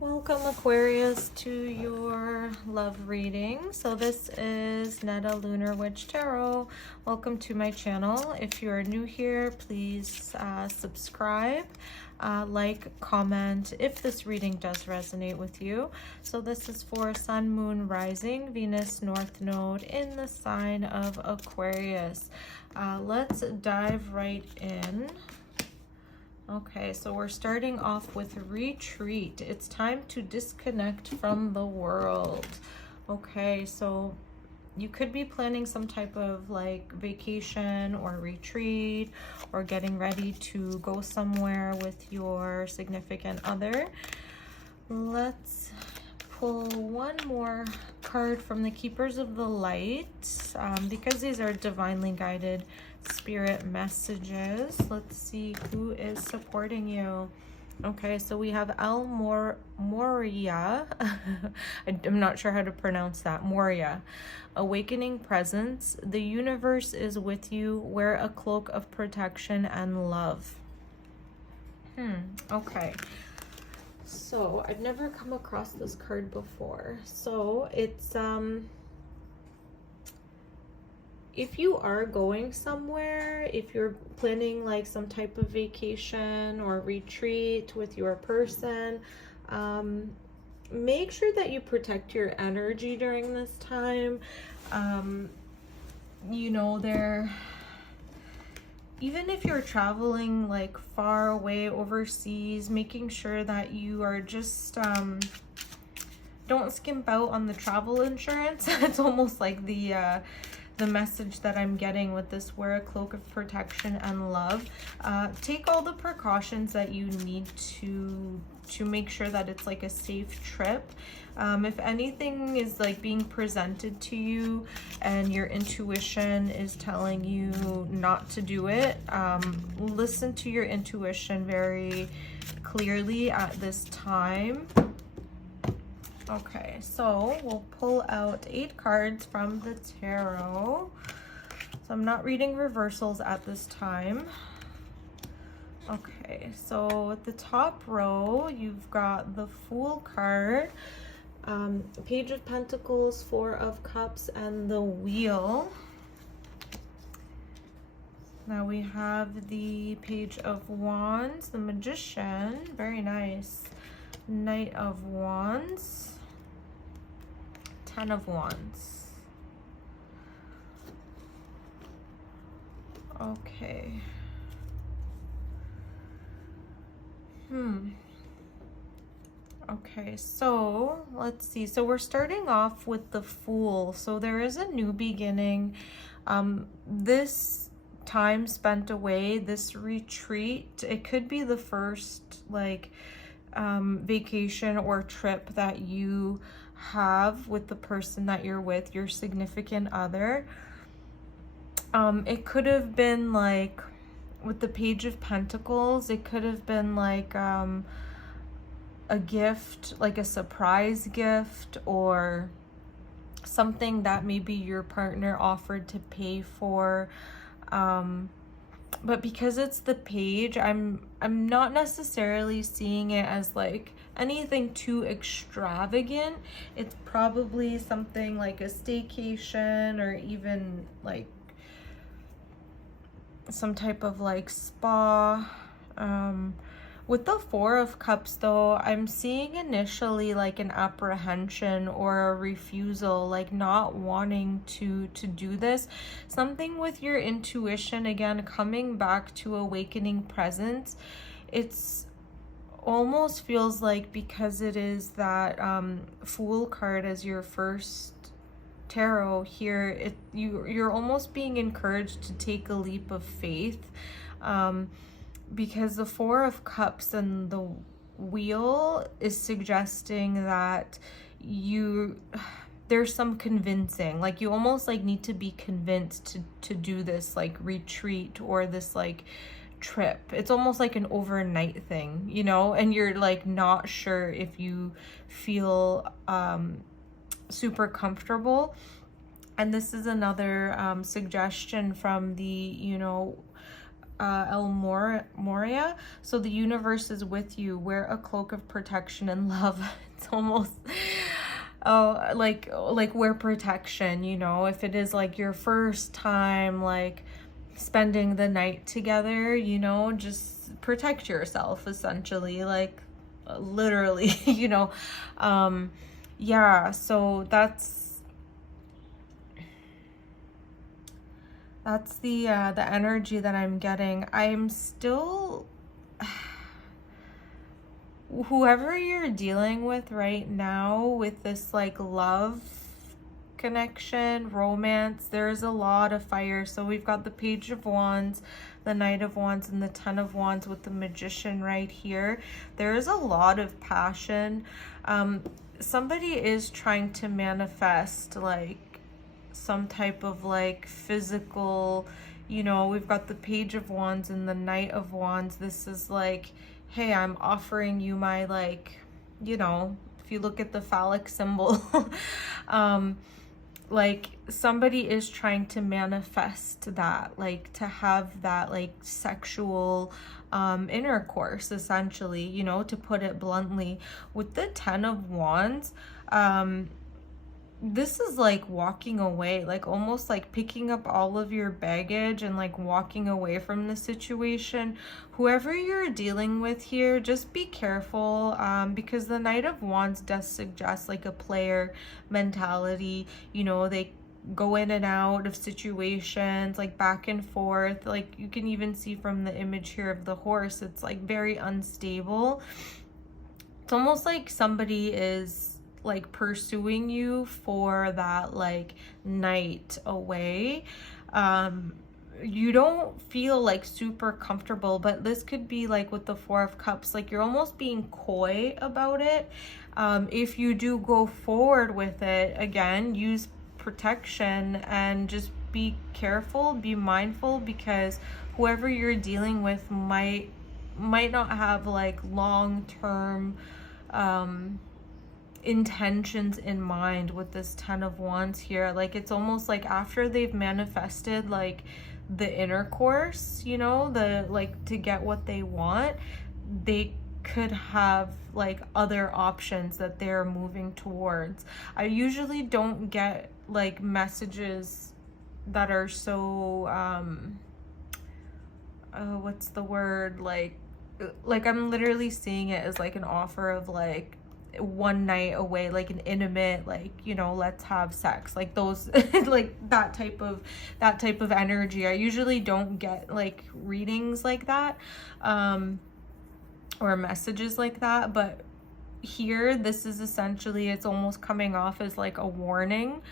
Welcome Aquarius to your love reading. So this is Netta Lunar Witch Tarot. Welcome to my channel. If you are new here, please subscribe, like, comment if this reading does resonate with you. So this is for Sun, Moon, Rising, Venus, North Node in the sign of Aquarius. Let's dive right in. Okay, so we're starting off with retreat. It's time to disconnect from the world. Okay, so you could be planning some type of like vacation or retreat or getting ready to go somewhere with your significant other. Let's pull one more card from the Keepers of the Light because these are divinely guided spirit messages. Let's see who is supporting you. Okay, so we have Moria. I'm not sure how to pronounce that. Moria. Awakening presence. The universe is with you. Wear a cloak of protection and love. Okay. So I've never come across this card before. So it's if you are going somewhere, if you're planning like some type of vacation or retreat with your person, make sure that you protect your energy during this time. You know, even if you're traveling like far away overseas, making sure that you are just don't skimp out on the travel insurance. It's almost like the message that I'm getting with this: wear a cloak of protection and love. Take all the precautions that you need to make sure that it's like a safe trip. If anything is like being presented to you and your intuition is telling you not to do it, listen to your intuition very clearly at this time. Okay, so we'll pull out 8 cards from the tarot. So I'm not reading reversals at this time. Okay, so at the top row, you've got the Fool card, Page of Pentacles, 4 of Cups, and the Wheel. Now we have the Page of Wands, the Magician, very nice, Knight of Wands, 10 of Wands. Okay. Okay, so let's see. So we're starting off with the Fool. So there is a new beginning. This time spent away, this retreat, it could be the first like vacation or trip that you have with the person that you're with, your significant other. It could have been like with the Page of Pentacles, it could have been like a gift, like a surprise gift, or something that maybe your partner offered to pay for. But because it's the Page, I'm not necessarily seeing it as like anything too extravagant. It's probably something like a staycation or even like some type of like spa. With the 4 of Cups though, I'm seeing initially like an apprehension or a refusal, like not wanting to do this. Something with your intuition, again, coming back to awakening presence. It's almost feels like, because it is that Fool card as your first tarot here, you're almost being encouraged to take a leap of faith. Because the 4 of Cups and the Wheel is suggesting that there's some convincing, like you almost like need to be convinced to do this like retreat or this like trip. It's almost like an overnight thing, you know, and you're like not sure if you feel super comfortable. And this is another suggestion from the, you know, Moria. So the universe is with you. Wear a cloak of protection and love. It's almost like wear protection, you know, if it is like your first time like spending the night together, you know, just protect yourself essentially, like literally, you know. Yeah, so that's the energy that I'm getting. I'm still whoever you're dealing with right now with this like love connection, romance, there's a lot of fire. So we've got the Page of Wands, the Knight of Wands, and the Ten of Wands with the Magician right here. There's a lot of passion. Somebody is trying to manifest like some type of like physical, you know, we've got the Page of Wands and the Knight of Wands. This is like, hey, I'm offering you my, like, you know, if you look at the phallic symbol, like somebody is trying to manifest that, like to have that like sexual intercourse essentially, you know, to put it bluntly. With the Ten of Wands, this is like walking away, like almost like picking up all of your baggage and like walking away from the situation. Whoever you're dealing with here, just be careful, because the Knight of Wands does suggest like a player mentality. You know, they go in and out of situations, like back and forth. Like you can even see from the image here of the horse, it's like very unstable. It's almost like somebody is like pursuing you for that like night away. You don't feel like super comfortable, but this could be like with the Four of Cups, like you're almost being coy about it. If you do go forward with it, again, use protection and just be careful, be mindful, because whoever you're dealing with might not have like long-term intentions in mind with this Ten of Wands here. Like it's almost like after they've manifested like the intercourse, you know, the like to get what they want, they could have like other options that they're moving towards. I usually don't get like messages that are so what's the word, like I'm literally seeing it as like an offer of like one night away, like an intimate, like, you know, let's have sex, like those like that type of energy. I usually don't get like readings like that or messages like that, but here this is essentially, it's almost coming off as like a warning.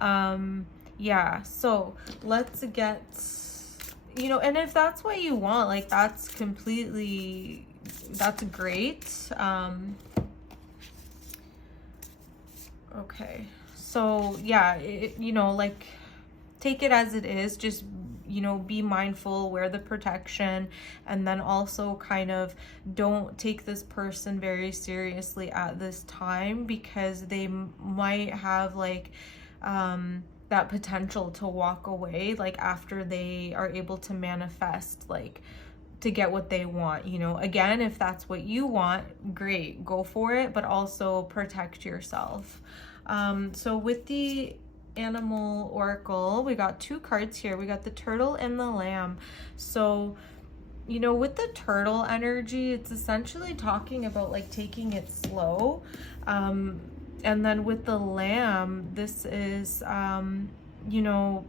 Yeah, so let's get, you know, and if that's what you want, like that's completely, that's great. Okay, so yeah, you know, like take it as it is, just, you know, be mindful, wear the protection, and then also kind of don't take this person very seriously at this time, because they might have like that potential to walk away, like after they are able to manifest, like to get what they want, you know. Again, if that's what you want, great, go for it, but also protect yourself. So with the Animal Oracle, we got two cards here. We got the Turtle and the Lamb. So, you know, with the Turtle energy, it's essentially talking about like taking it slow. And then with the Lamb, this is, you know,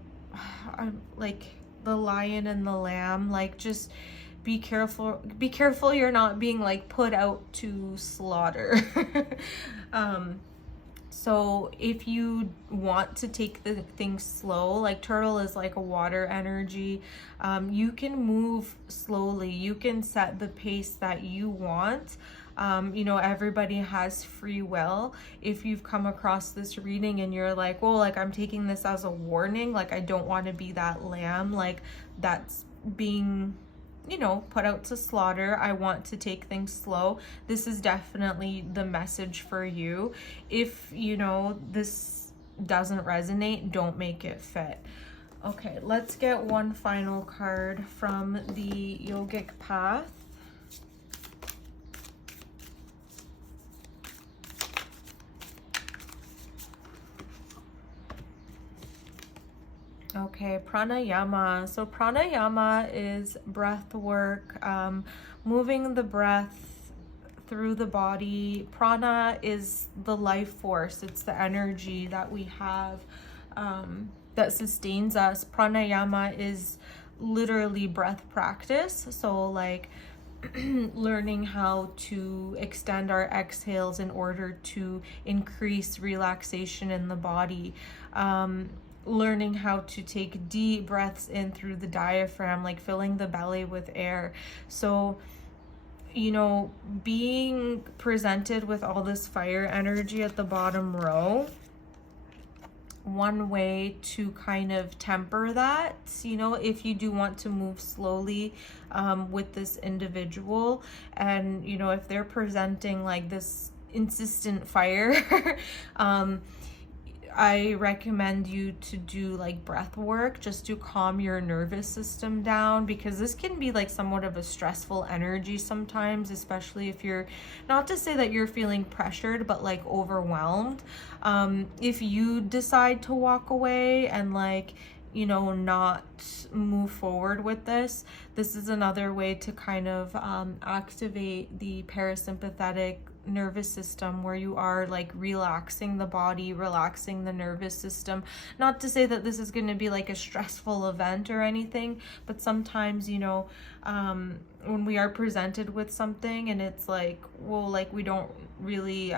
like the lion and the lamb, like just be careful you're not being like put out to slaughter. So if you want to take the things slow, like Turtle is like a water energy, you can move slowly, you can set the pace that you want. You know, everybody has free will. If you've come across this reading and you're like, well, like I'm taking this as a warning, like I don't want to be that lamb, like that's being, you know, put out to slaughter, I want to take things slow, this is definitely the message for you. If, you know, this doesn't resonate, don't make it fit. Okay, let's get one final card from the Yogic Path. Okay, pranayama. So pranayama is breath work, moving the breath through the body. Prana is the life force. It's the energy that we have that sustains us. Pranayama is literally breath practice. So like learning how to extend our exhales in order to increase relaxation in the body. Learning how to take deep breaths in through the diaphragm, like filling the belly with air. So, you know, being presented with all this fire energy at the bottom row, one way to kind of temper that, you know, if you do want to move slowly with this individual, and, you know, if they're presenting like this insistent fire, I recommend you to do like breath work just to calm your nervous system down, because this can be like somewhat of a stressful energy sometimes, especially if you're, not to say that you're feeling pressured, but like overwhelmed. If you decide to walk away and like, you know, not move forward with this, this is another way to kind of activate the parasympathetic nervous system, where you are like relaxing the body, relaxing the nervous system. Not to say that this is going to be like a stressful event or anything, but sometimes, you know, when we are presented with something and it's like, well, like we don't really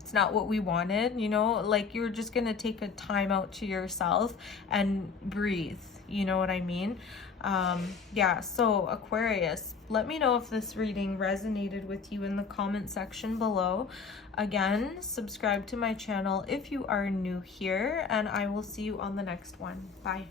it's not what we wanted, you know, like you're just gonna take a time out to yourself and breathe, you know what I mean? Yeah, so Aquarius, let me know if this reading resonated with you in the comment section below. Again, subscribe to my channel if you are new here, and I will see you on the next one. Bye.